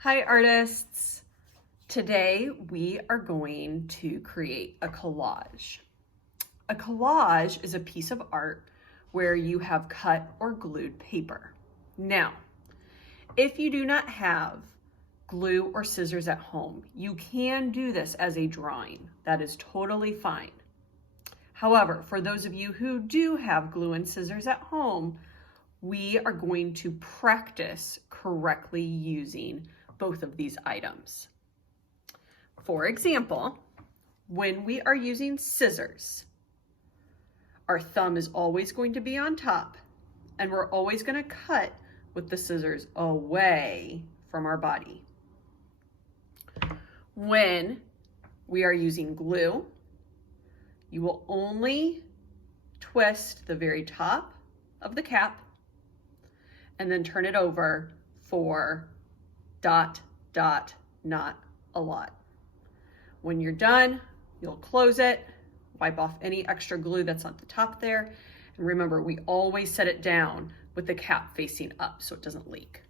Hi artists! Today we are going to create a collage. A collage is a piece of art where you have cut or glued paper. Now, if you do not have glue or scissors at home, you can do this as a drawing. That is totally fine. However, for those of you who do have glue and scissors at home, we are going to practice correctly using both of these items. For example, when we are using scissors, our thumb is always going to be on top, and we're always going to cut with the scissors away from our body. When we are using glue, you will only twist the very top of the cap and then turn it over for ... not a lot. When you're done, you'll close it, wipe off any extra glue that's on the top there, and remember, we always set it down with the cap facing up so it doesn't leak.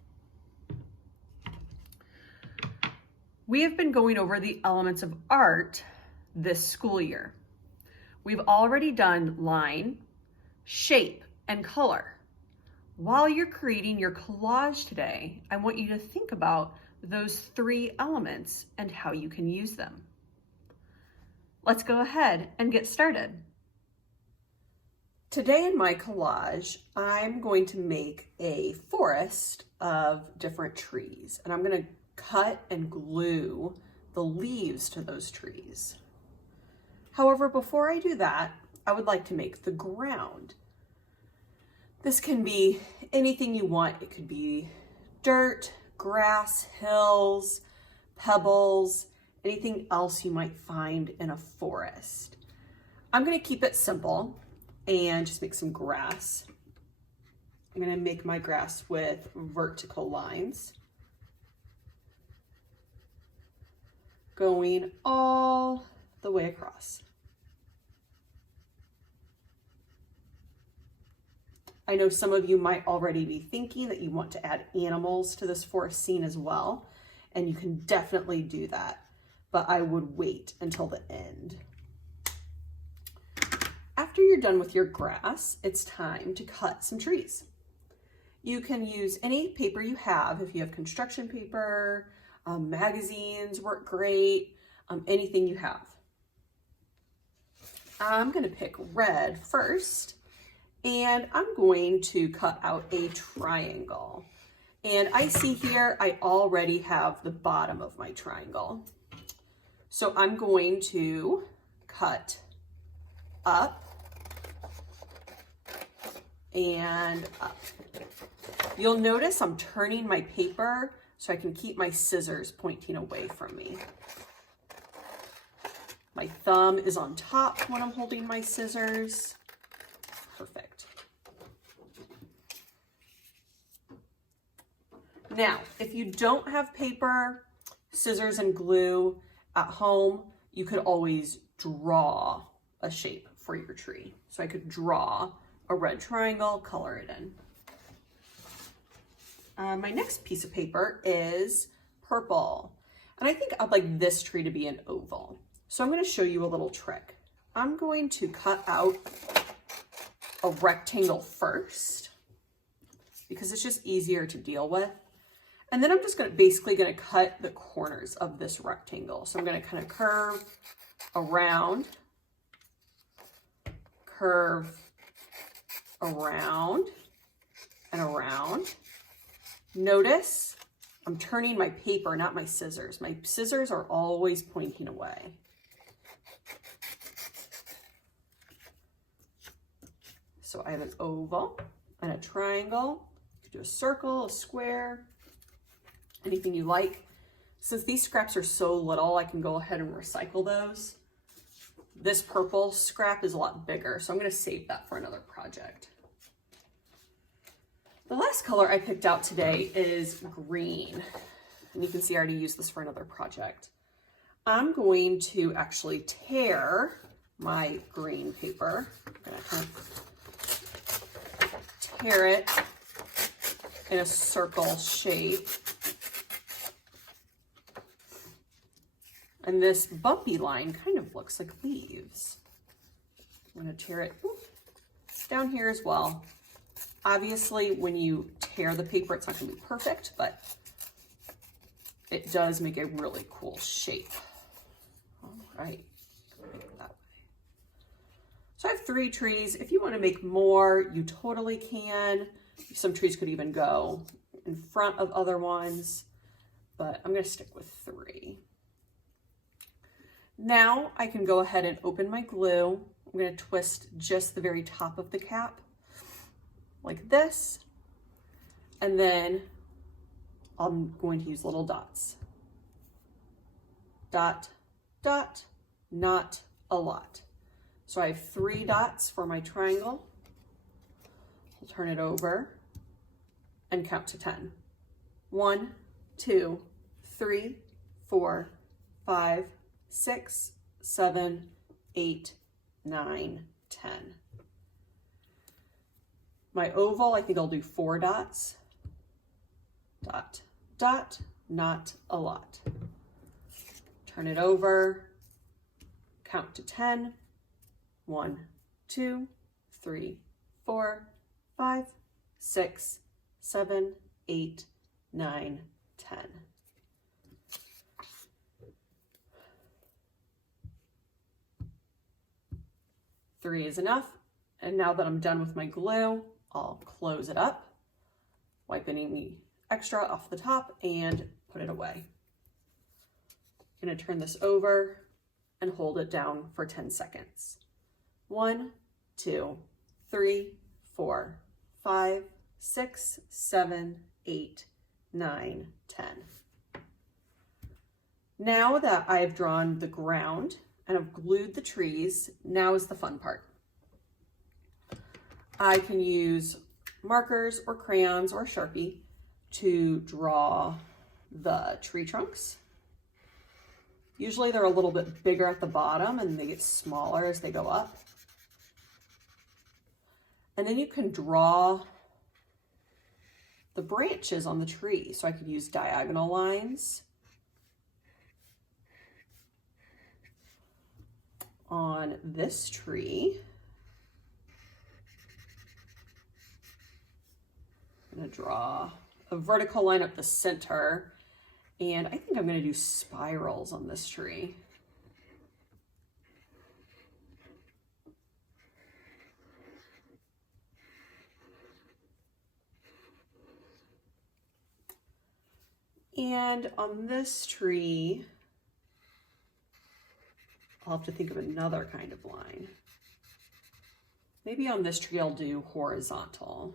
We have been going over the elements of art this school year. We've already done line, shape, and color. While you're creating your collage today, I want you to think about those three elements and how you can use them. Let's go ahead and get started. Today in my collage, I'm going to make a forest of different trees, and I'm going to cut and glue the leaves to those trees. However, before I do that, I would like to make the ground. This can be anything you want. It could be dirt, grass, hills, pebbles, anything else you might find in a forest. I'm going to keep it simple and just make some grass. I'm going to make my grass with vertical lines, going all the way across. I know some of you might already be thinking that you want to add animals to this forest scene as well, and you can definitely do that, but I would wait until the end. After you're done with your grass, it's time to cut some trees. You can use any paper you have. If you have construction paper, magazines work great, anything you have. I'm gonna pick red first. And I'm going to cut out a triangle. And I see here, I already have the bottom of my triangle. So I'm going to cut up and up. You'll notice I'm turning my paper so I can keep my scissors pointing away from me. My thumb is on top when I'm holding my scissors. Perfect. Now, if you don't have paper, scissors, and glue at home, you could always draw a shape for your tree. So I could draw a red triangle, color it in. My next piece of paper is purple. And I think I'd like this tree to be an oval. So I'm going to show you a little trick. I'm going to cut out a rectangle first because it's just easier to deal with. And then I'm just basically going to cut the corners of this rectangle. So I'm going to kind of curve around, and around. Notice I'm turning my paper, not my scissors. My scissors are always pointing away. So I have an oval and a triangle. You could do a circle, a square, anything you like. Since these scraps are so little, I can go ahead and recycle those. This purple scrap is a lot bigger, so I'm going to save that for another project. The last color I picked out today is green. And you can see I already used this for another project. I'm going to actually tear my green paper. I'm going to kind of tear it in a circle shape. And this bumpy line kind of looks like leaves. I'm going to tear it down here as well. Obviously, when you tear the paper, it's not going to be perfect, but it does make a really cool shape. All right, make it that way. So I have 3 trees. If you want to make more, you totally can. Some trees could even go in front of other ones, but I'm going to stick with 3. Now I can go ahead and open my glue. I'm going to twist just the very top of the cap like this, and then I'm going to use little dots. Dot, dot, not a lot. So I have 3 dots for my triangle. I'll turn it over and count to 10. 1, 2, 3, 4, 5, 6, 7, 8, 9, 10. My oval, I think I'll do 4 dots. Dot, dot, not a lot. Turn it over, count to 10. 1, 2, 3, 4, 5, 6, 7, 8, 9, 10. Three is enough. And now that I'm done with my glue, I'll close it up, wipe any extra off the top and put it away. I'm going to turn this over and hold it down for 10 seconds. 1, 2, 3, 4, 5, 6, 7, 8, 9, 10. Now that I've drawn the ground and I've glued the trees, now is the fun part. I can use markers or crayons or Sharpie to draw the tree trunks. Usually they're a little bit bigger at the bottom and they get smaller as they go up. And then you can draw the branches on the tree. So I could use diagonal lines on this tree. I'm going to draw a vertical line up the center, and I think I'm going to do spirals on this tree. And on this tree, I'll have to think of another kind of line. Maybe on this tree I'll do horizontal.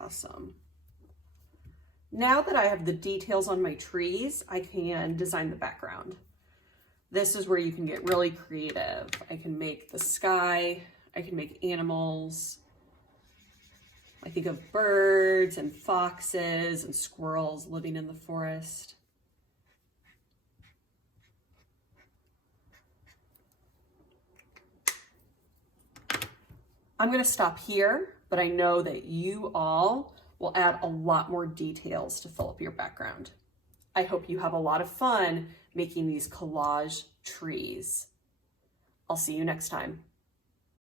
Awesome. Now that I have the details on my trees, I can design the background. This is where you can get really creative. I can make the sky, I can make animals. I think of birds and foxes and squirrels living in the forest. I'm going to stop here, but I know that you all will add a lot more details to fill up your background. I hope you have a lot of fun making these collage trees. I'll see you next time.